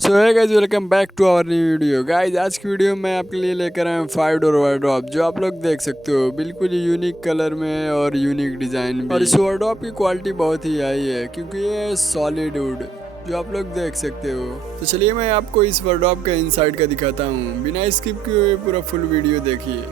सो है guys, welcome back to our new video. Guys आज की वीडियो में आपके लिए लेकर आए हैं 5 डोर वार्डरोब, जो आप लोग देख सकते हो बिल्कुल यूनिक कलर में और यूनिक डिजाइन भी। और इस वार्डरोब की क्वालिटी बहुत ही हाई है क्योंकि ये सॉलिड वुड जो आप लोग देख सकते हो। तो चलिए मैं आपको इस वार्डरोब का इनसाइड का दिखाता हूँ, बिना स्किप किए हुए पूरा फुल वीडियो देखिए।